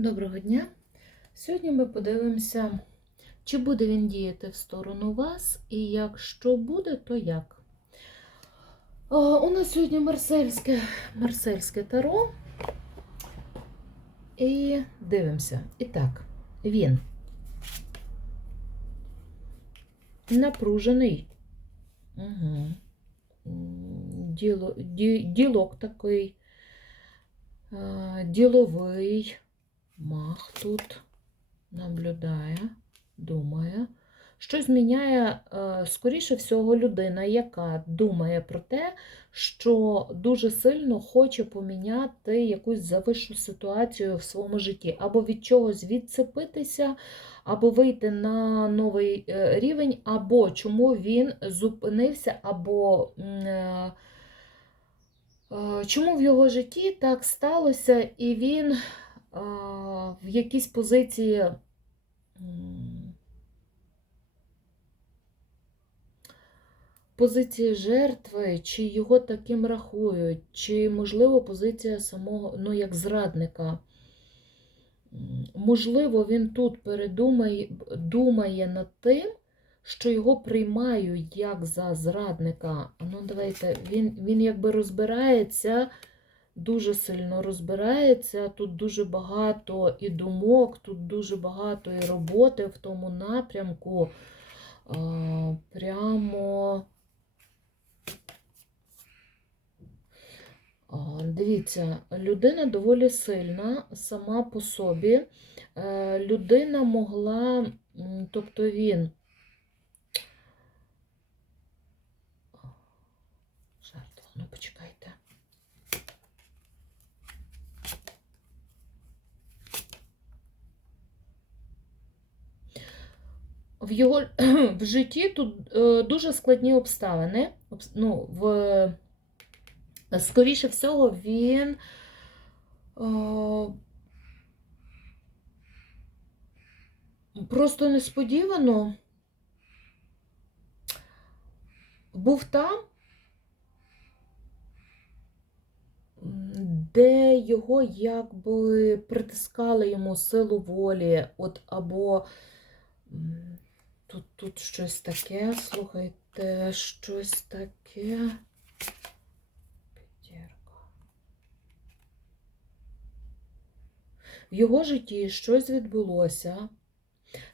Доброго дня! Сьогодні ми подивимося, чи буде він діяти в сторону вас, і якщо буде, то як. У нас сьогодні марсельське, марсельське таро. І дивимося. І так, він напружений. Угу. Діло, ді, ділок такий, діловий. Мах тут наблюдає, думає. Щось міняє, е, скоріше всього, людина, яка думає про те, що дуже сильно хоче поміняти якусь завищу ситуацію в своєму житті, або від чогось відцепитися, або вийти на новий е, рівень, або чому він зупинився, або е, чому в його житті так сталося, і він в якійсь позиції позиції жертви, чи його таким рахують, чи, можливо, позиція самого, ну, як зрадника. Можливо, він тут передумає, думає над тим, що його приймають як за зрадника. Ну, давайте, він, він якби розбирається дуже сильно розбирається. Тут дуже багато і думок, тут дуже багато і роботи в тому напрямку. Прямо. Дивіться, людина доволі сильна сама по собі. Е, Людина могла, тобто він. Жертва, ну в його в житті тут е, дуже складні обставини. Обс- Ну, в, скоріше всього, він е, просто несподівано був там, де його якби притискали йому силу волі, от або тут, тут щось таке, слухайте, щось таке. П'ятірка. В його житті щось відбулося.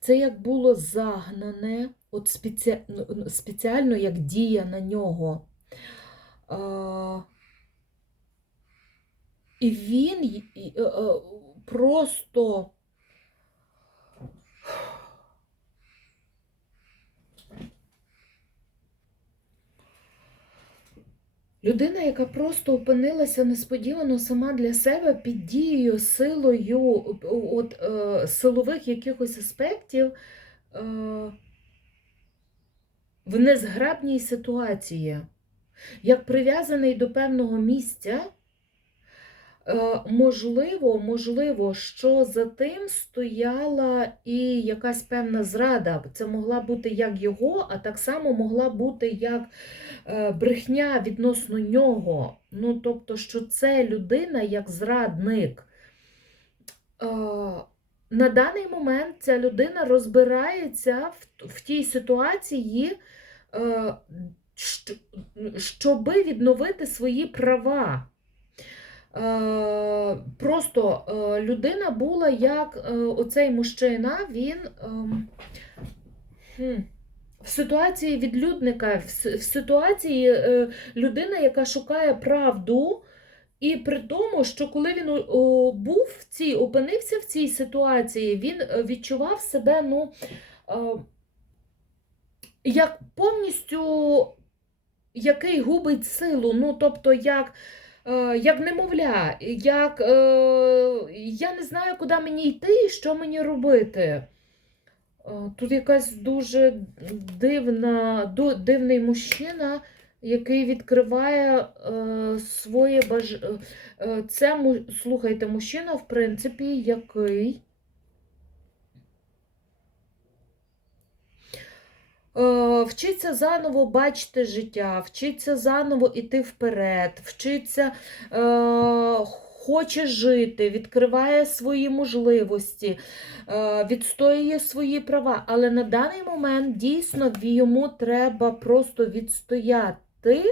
Це як було загнане, от спеці... ну, спеціально як дія на нього. А... І він е, е, просто людина, яка просто опинилася несподівано сама для себе під дією, силою от, е, силових якихось аспектів е, в незграбній ситуації, як прив'язаний до певного місця. Е, Можливо, можливо, що за тим стояла і якась певна зрада. Це могла бути як його, а так само могла бути як е, брехня відносно нього. Ну, тобто, що це людина як зрадник. Е, На даний момент ця людина розбирається в, тій ситуації, щоби відновити свої права. Е, Просто е, людина була як е, оцей мужчина, він ем, в ситуації відлюдника, в, ситуації людина, яка шукає правду, і при тому, що коли він був в цій, опинився в цій ситуації, він відчував себе, ну, як повністю який губить силу, ну, тобто, як як немовля, як е, я не знаю, куди мені йти і що мені робити. Е, Тут якась дуже дивна, дивний мужчина, який відкриває е, своє бажання. Це, слухайте, мужчина, в принципі, який. Вчиться заново бачити життя, вчиться заново іти вперед, вчиться, е, хоче жити, відкриває свої можливості, е, відстоює свої права. Але на даний момент дійсно йому треба просто відстояти.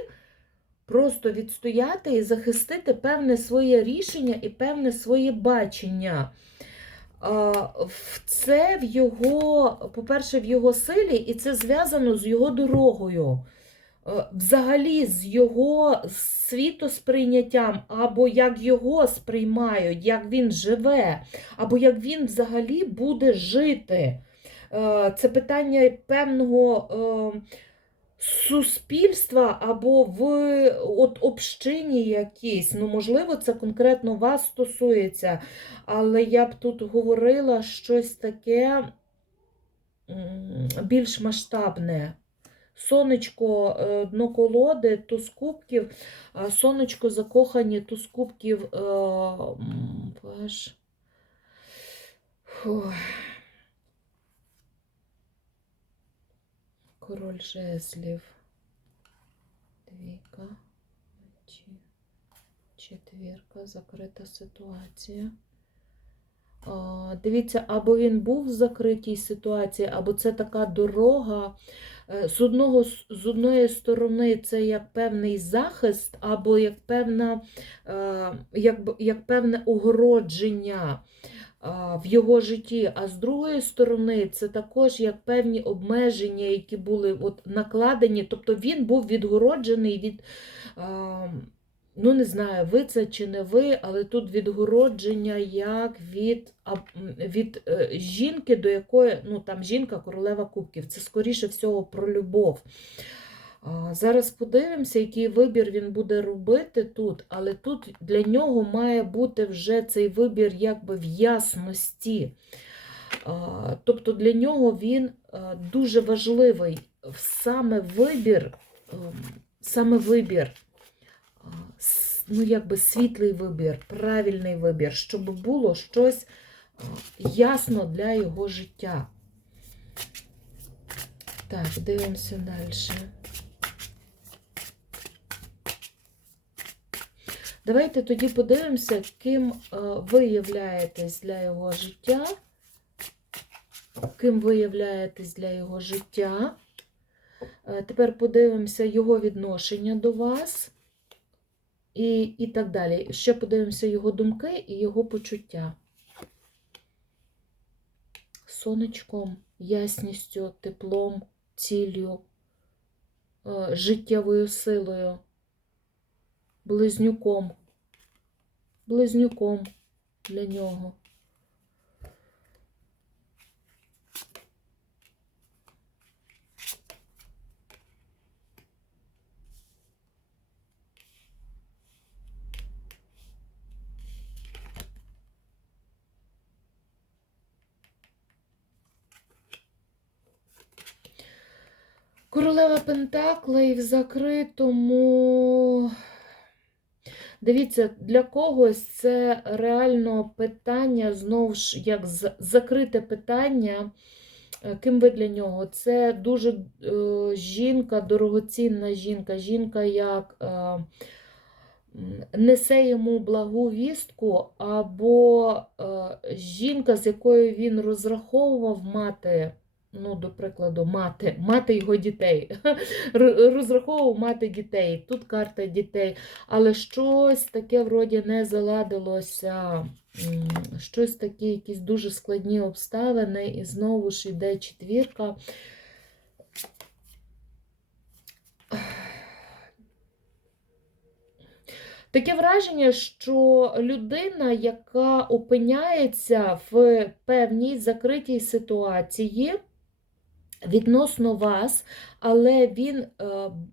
Просто відстояти і захистити певне своє рішення і певне своє бачення. Це в його, по-перше, в його силі, і це зв'язано з його дорогою. Е, Взагалі, з його світосприйняттям, або як його сприймають, як він живе, або як він взагалі буде жити. Е, Це питання певного е, суспільства або в от, общині якійсь. Ну, можливо, це конкретно вас стосується. Але я б тут говорила щось таке більш масштабне. Сонечко е, дно колоди, туз кубків, сонечко закохані, туз кубків. е. Фух. Король жезлів. Двійка. Четвірка. Закрита ситуація. Дивіться, або він був в закритій ситуації, або це така дорога. Е, З, одного, з одної сторони, це як певний захист, або як, певна, е, як, як певне огородження в його житті. А з другої сторони, це також як певні обмеження, які були от накладені. Тобто він був відгороджений від. Ну, не знаю, ви це чи не ви, але тут відгородження як від, від е, жінки, до якої, ну там жінка королева кубків. Це скоріше всього про любов. Зараз подивимося, який вибір він буде робити тут, але тут для нього має бути вже цей вибір якби в ясності. Тобто для нього він дуже важливий саме вибір, ем, саме вибір ну, якби світлий вибір, правильний вибір, щоб було щось ясно для його життя. Так, дивимося далі. Давайте тоді подивимося, ким е, ви являєтесь для його життя. Ким ви являєтесь для його життя. Е, Тепер подивимося його відношення до вас і, і так далі. Ще подивимося його думки і його почуття. Сонечком, ясністю, теплом, ціллю, е, життєвою силою, близнюком, близнюком для нього. Королева Пентаклей в закритому. Дивіться, для когось це реально питання, знову ж, як закрите питання. Е, Ким ви для нього? Це дуже е, жінка, дорогоцінна жінка, жінка, як е, несе йому благу вістку, або жінка, з якою він розраховував мати, ну, до прикладу, мати, мати його дітей. Розраховував мати дітей. Тут карта дітей. Але щось таке вроді не заладилося. Щось таке, якісь дуже складні обставини, і знову ж іде четвірка. Таке враження, що людина, яка опиняється в певній закритій ситуації відносно вас, але він, е,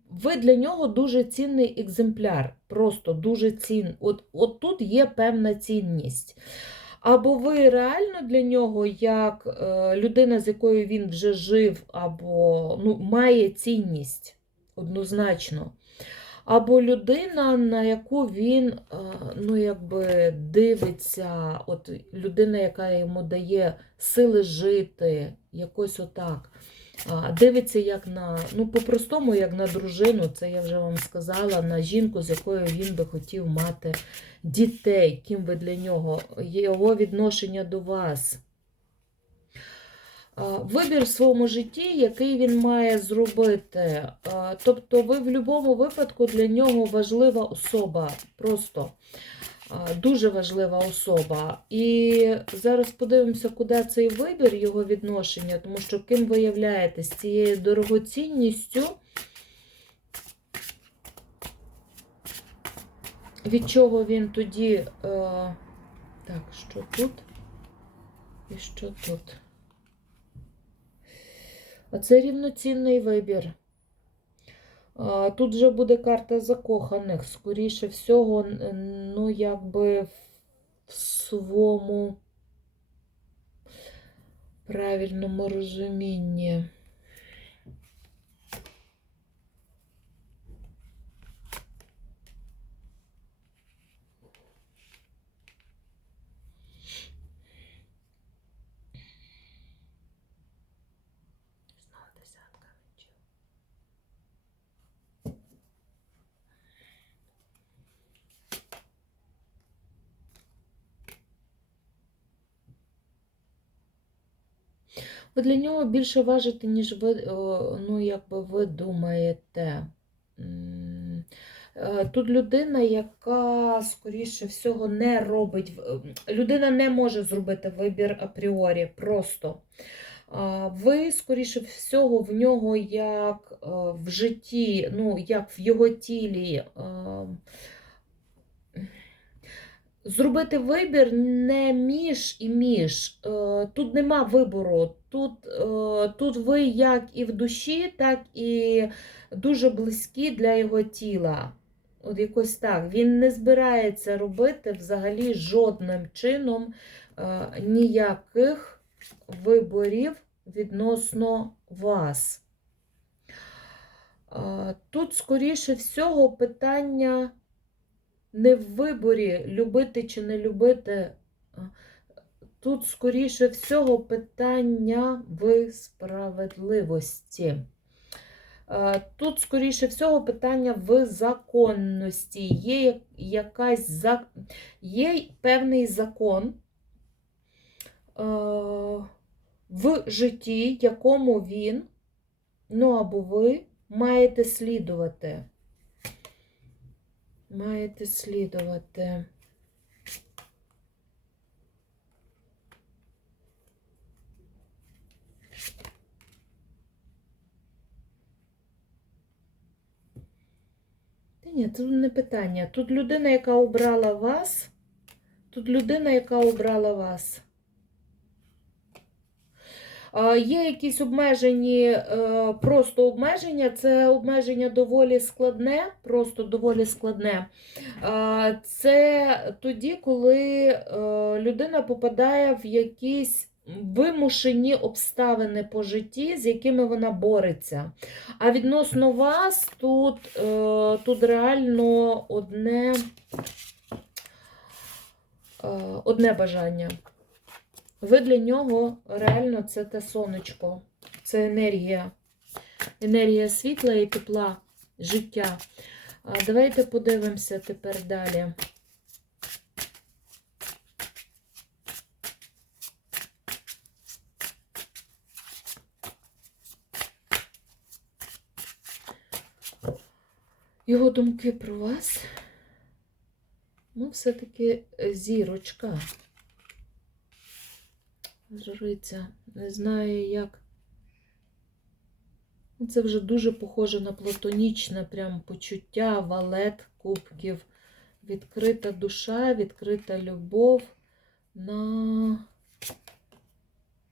ви для нього дуже цінний екземпляр. Просто дуже цінний. От, от тут є певна цінність. Або ви реально для нього, як е, людина, з якою він вже жив, або ну, має цінність однозначно. Або людина, на яку він е, ну, якби дивиться, от людина, яка йому дає сили жити, якось отак. Дивиться як на, ну, по-простому, як на дружину, це я вже вам сказала, на жінку, з якою він би хотів мати дітей, ким ви для нього, його відношення до вас. Вибір в своєму житті, який він має зробити. Тобто, ви в будь-якому випадку для нього важлива особа. Просто дуже важлива особа. І зараз подивимося, куди цей вибір, його відношення, тому що ким ви являєтесь цією дорогоцінністю. Від чого він тоді. Е, так, що тут? І що тут? А це рівноцінний вибір. Тут вже буде карта закоханих. Скоріше всього, ну, якби в своєму правильному розумінні. Ви для нього більше важите, ніж ви, е, ну, якби ви думаєте. Е, Тут людина, яка, скоріше всього, не робить. Людина не може зробити вибір апріорі, просто. Ви, скоріше всього, в нього як е, в житті, ну, як в його тілі. Зробити вибір не між і між. Е, Тут нема вибору. Тут, е, тут ви як і в душі, так і дуже близькі для його тіла. От якось так. Він не збирається робити взагалі жодним чином е, ніяких виборів відносно вас. Тут, скоріше всього, питання не в виборі любити чи не любити. Тут, скоріше всього, питання в справедливості. Тут, скоріше всього, питання в законності. Є якась за... є певний закон в житті, якому він, ну або ви маєте слідувати. Маєте слідувати. Та ні, тут не питання. Тут людина, яка обрала вас. Тут людина, яка обрала вас. Є якісь обмежені, е, просто обмеження, це обмеження доволі складне, просто доволі складне. Це тоді, коли е, людина попадає в якісь вимушені обставини по житті, з якими вона бореться. А відносно вас тут, е, тут реально одне, одне бажання. Ви для нього реально це те сонечко, це енергія. Енергія світла і тепла, життя. А Давайте подивимося тепер далі. Його думки про вас. Ну, все-таки зірочка. Жриця. Не знаю, як. Це вже дуже похоже на платонічне прям почуття, валет кубків. Відкрита душа, відкрита любов на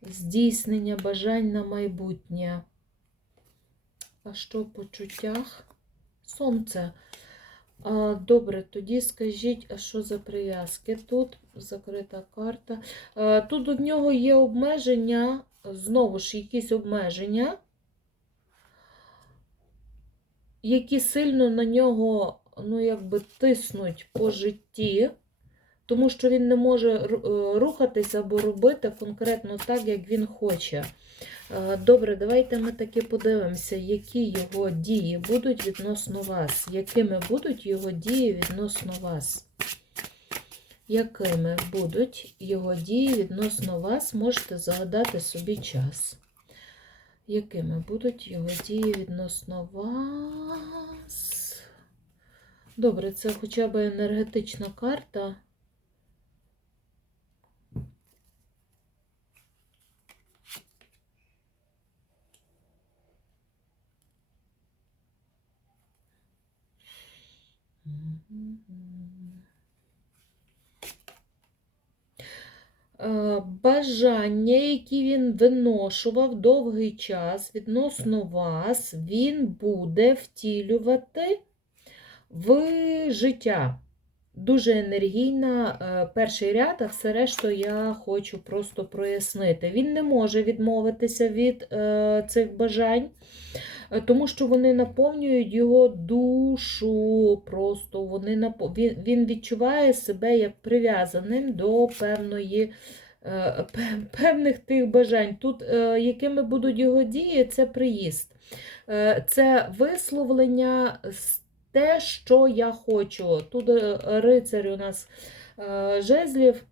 здійснення бажань на майбутнє. А що в почуттях? Сонце. Добре, тоді скажіть, а що за прив'язки? Тут закрита карта. Тут у нього є обмеження, знову ж якісь обмеження, які сильно на нього ну, якби тиснуть по житті, тому що він не може е, рухатися або робити конкретно так, як він хоче. Е, Добре, давайте ми таки подивимося, які його дії будуть відносно вас. Якими будуть його дії відносно вас? Якими будуть його дії відносно вас? Можете загадати собі час. Якими будуть його дії відносно вас? Добре, це хоча б енергетична карта. Бажання, які він виношував довгий час відносно вас, він буде втілювати в життя. Дуже енергійна е, перший ряд, а все решту я хочу просто прояснити. Він не може відмовитися від е, цих бажань, е, тому що вони наповнюють його душу. Просто вони напо- він, відчуває себе як прив'язаним до певної. е, Певних тих бажань. Тут, е, якими будуть його дії, це приїзд. Е, Це висловлення те, що я хочу. Тут е, рицарь у нас е, жезлів,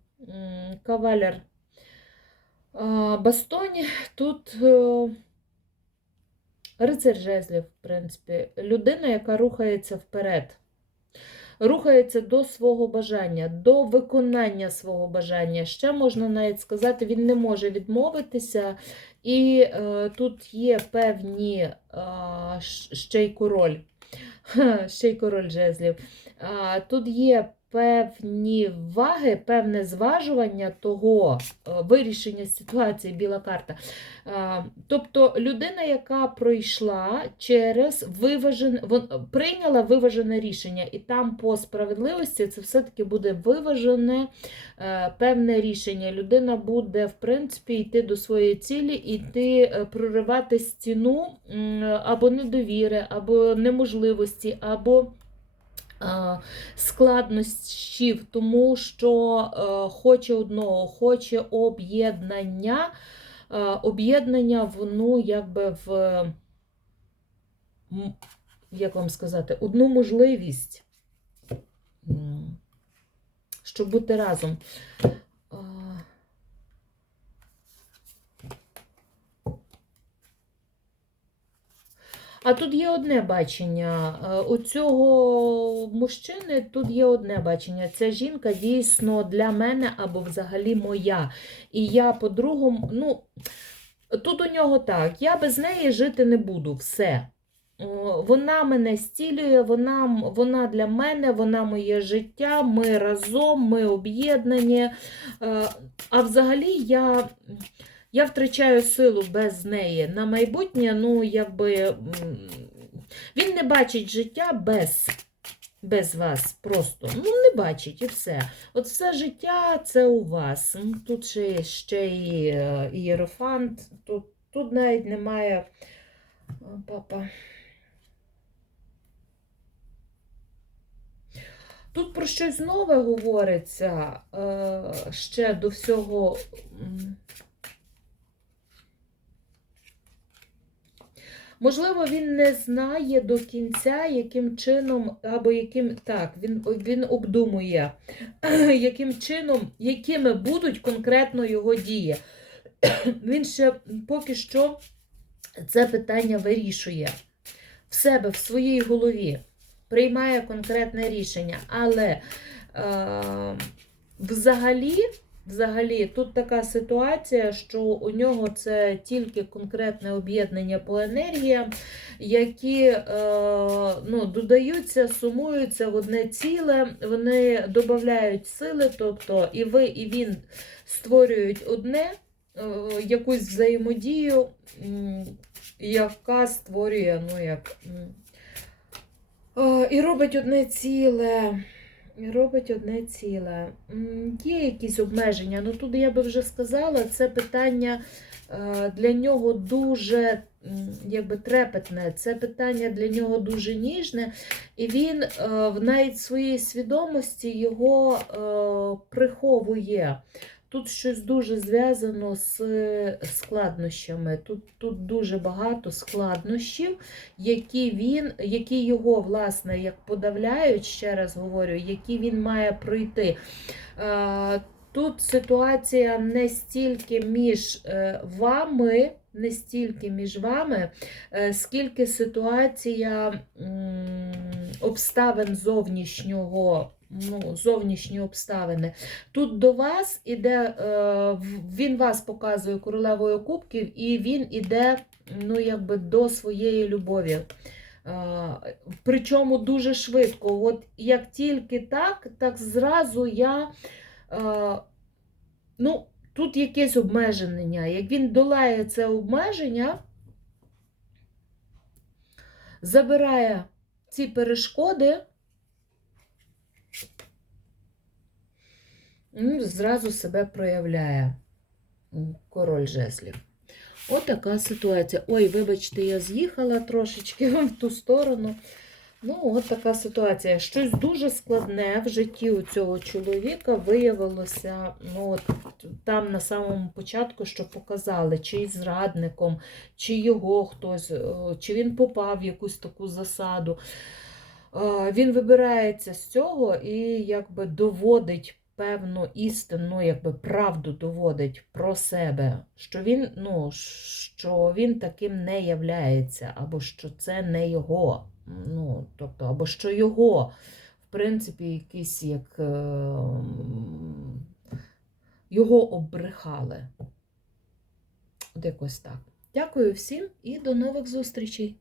кавалер е, бастоні. Тут е, рицар жезлів, в принципі, людина, яка рухається вперед. Рухається до свого бажання, до виконання свого бажання. Ще можна навіть сказати, він не може відмовитися. І е, тут є певні е, ще й король. Ще й король жезлів. А, Тут є певні ваги, певне зважування того е, вирішення ситуації, біла карта. Тобто людина, яка пройшла через виважене, прийняла виважене рішення, і там по справедливості це все-таки буде виважене е, певне рішення. Людина буде, в принципі, йти до своєї цілі, йти е, проривати стіну або недовіри, або неможливості, або складнощів, тому що е, хоче одного, хоче об'єднання. Е, Об'єднання воно якби в, як вам сказати, одну можливість, щоб бути разом. А, тут є одне бачення. Е, У цього мужчини тут є одне бачення. Ця жінка дійсно для мене або взагалі моя. І я по-другому, ну, тут у нього так, я без неї жити не буду. Все. Вона мене стілює, вона, вона для мене, вона моє життя, ми разом, ми об'єднані. Е, А взагалі я. Я втрачаю силу без неї на майбутнє, ну, якби він не бачить життя без, без вас. Просто ну, не бачить і все. От все життя це у вас. Тут ще, ще і е, ієрофант, тут, тут навіть немає О, папа. Тут про щось нове говориться е, ще до всього. Можливо, він не знає до кінця, яким чином, або яким так, він, він обдумує, яким чином, якими будуть конкретно його дії. Він ще поки що це питання вирішує в себе, в своїй голові, приймає конкретне рішення. Але е, взагалі. Взагалі, тут така ситуація, що у нього це тільки конкретне об'єднання по енергіям, які е, ну, додаються, сумуються в одне ціле, вони додають сили, тобто і ви, і він створюють одне, е, якусь взаємодію, яка створює, ну як. е, і робить одне ціле. Робить одне ціле. Є якісь обмеження, ну тут я би вже сказала, це питання е, для нього дуже якби трепетне, це питання для нього дуже ніжне, і він е, в навіть своїй свідомості його е, приховує. Тут щось дуже зв'язано з складнощами. Тут, тут дуже багато складнощів, які він, які його, власне, як подавляють, ще раз говорю, які він має пройти. Е, Тут ситуація не стільки між е, вами, не стільки між вами, е, скільки ситуація обставин зовнішнього, ну, зовнішні обставини. Тут до вас іде, е, він вас показує королевою кубків, і він іде ну, якби до своєї любові. Е, Причому дуже швидко. От як тільки так, так зразу я. Е, Ну, тут якесь обмеження. Як він долає це обмеження, забирає ці перешкоди, ну, зразу себе проявляє король жезлів. Отака ситуація. Ой, вибачте, я з'їхала трошечки в ту сторону. Ну, от така ситуація. Щось дуже складне в житті у цього чоловіка виявилося, ну, от там на самому початку, що показали, чи зрадником, чи його хтось, е, чи він попав в якусь таку засаду. Е, Він вибирається з цього і якби доводить певну істину, якби правду доводить про себе, що він, ну, що він таким не являється, або що це не його. Ну, тобто, або що його, в принципі, якийсь як е, його обрехали. От якось так. Дякую всім і до нових зустрічей!